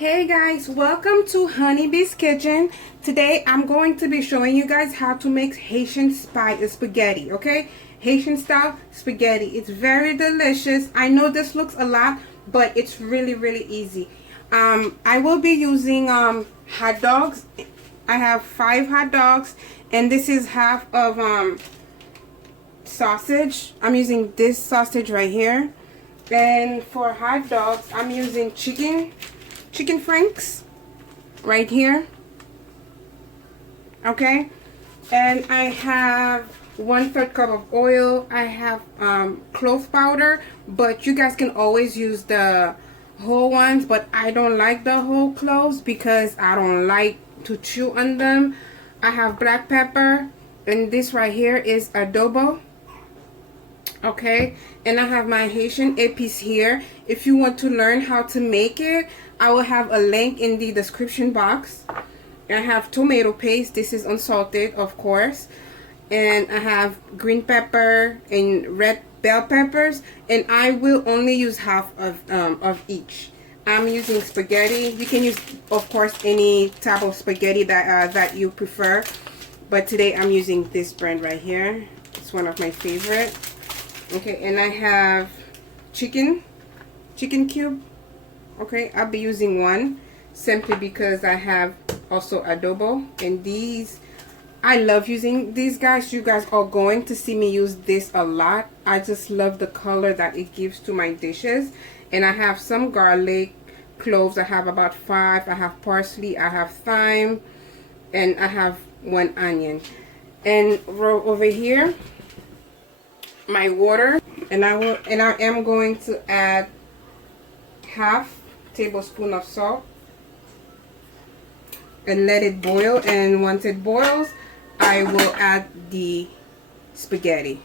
Hey guys, welcome to Honeybee's Kitchen. Today I'm going to be showing you guys how to make Haitian spaghetti, okay? Haitian style spaghetti. It's very delicious. I know this looks a lot, but it's really easy. I will be using hot dogs. I have 5 hot dogs, and this is half of sausage. I'm using this sausage right here. And for hot dogs, I'm using chicken franks right here, okay? And I have 1/3 cup of oil. I have clove powder, but you guys can always use the whole ones, but I don't like the whole cloves because I don't like to chew on them. I have black pepper, and this right here is adobo, okay? And I have my Haitian Epis here. If you want to learn how to make it, I will have a link in the description box. I have tomato paste. This is unsalted, of course. And I have green pepper and red bell peppers, and I will only use half of each. I'm using spaghetti. You can use, of course, any type of spaghetti that you prefer, but today I'm using this brand right here. It's one of my favorite. Okay, and I have chicken cube. Okay, I'll be using one simply because I have also adobo, and these, I love using these guys. You guys are going to see me use this a lot. I just love the color that it gives to my dishes. And I have some garlic, cloves. I have about 5. I have parsley, I have thyme, and I have 1 onion. And over here, my water, and I am going to add half tablespoon of salt and let it boil. And once it boils, I will add the spaghetti.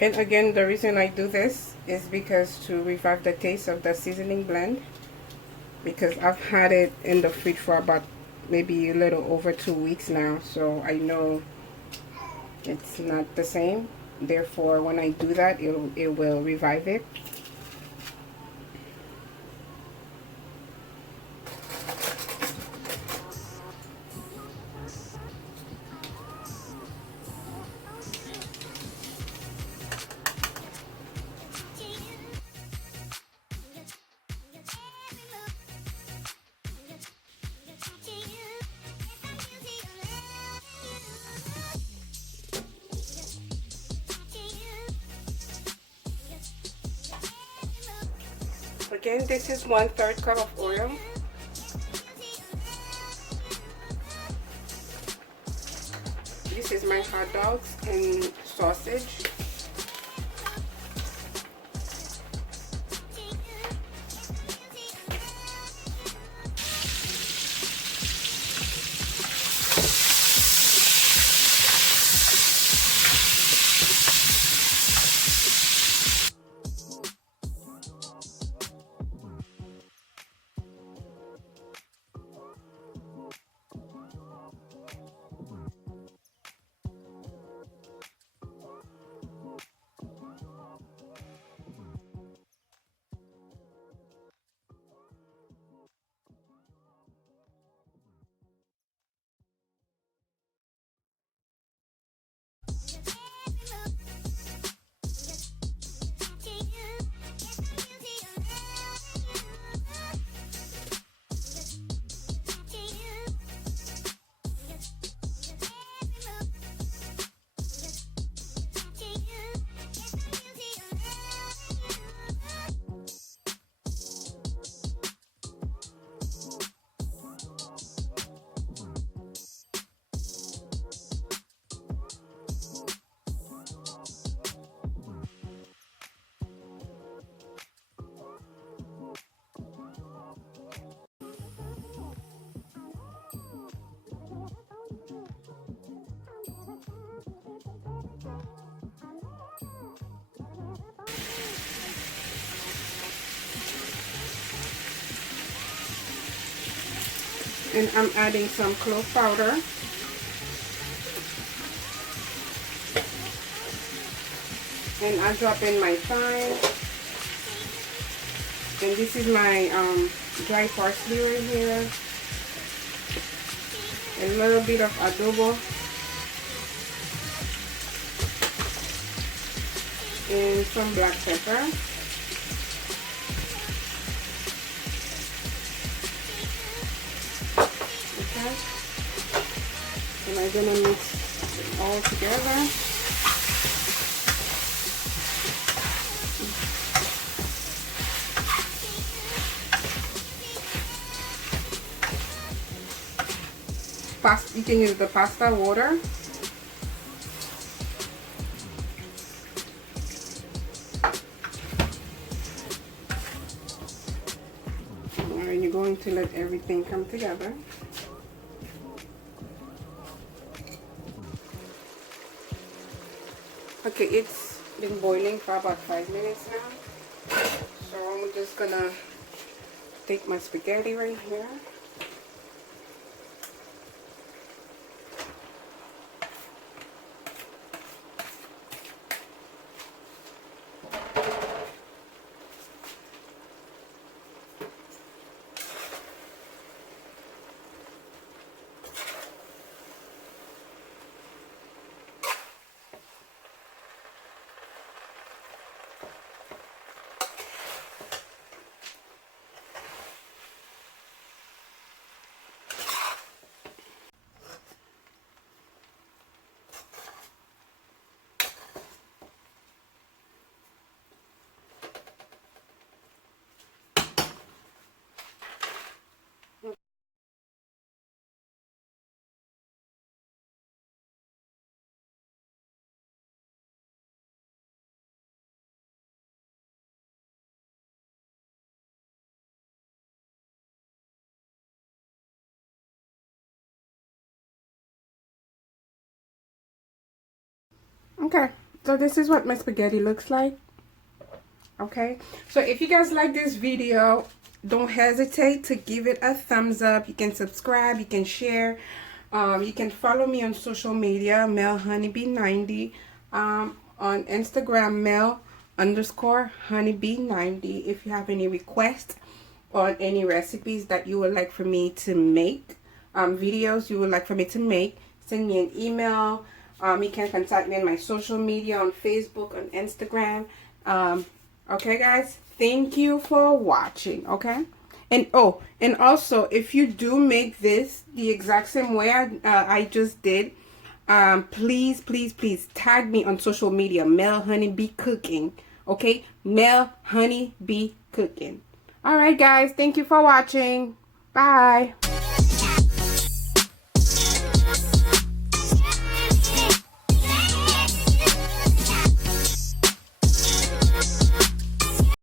And again, the reason I do this is because to revive the taste of the seasoning blend, because I've had it in the fridge for about maybe a little over 2 weeks now, so I know it's not the same. Therefore, when I do that, it will revive it. Again, this is 1/3 cup of oil. This this is my hot dogs and sausage. And I'm adding some clove powder. And I drop in my thyme. And this is my dry parsley right here. A little bit of adobo. And some black pepper. Okay. And I'm gonna mix it all together. You can use the pasta water. And you're going to let everything come together. Okay, it's been boiling for about 5 minutes now. So I'm just gonna take my spaghetti right here. Okay, so this is what my spaghetti looks like. Okay, so if you guys like this video, don't hesitate to give it a thumbs up. You can subscribe, you can share, you can follow me on social media, melhoneybee90, on Instagram, mel_honeybee90. If you have any requests or any recipes that you would like for me to make, videos you would like for me to make, send me an email. You can contact me on my social media, on Facebook, on Instagram. Okay, guys, thank you for watching. Okay, and oh, and also, if you do make this the exact same way I just did, please tag me on social media, Mel Honeybee Cooking. Okay, Mel Honeybee Cooking. All right, guys, thank you for watching. Bye.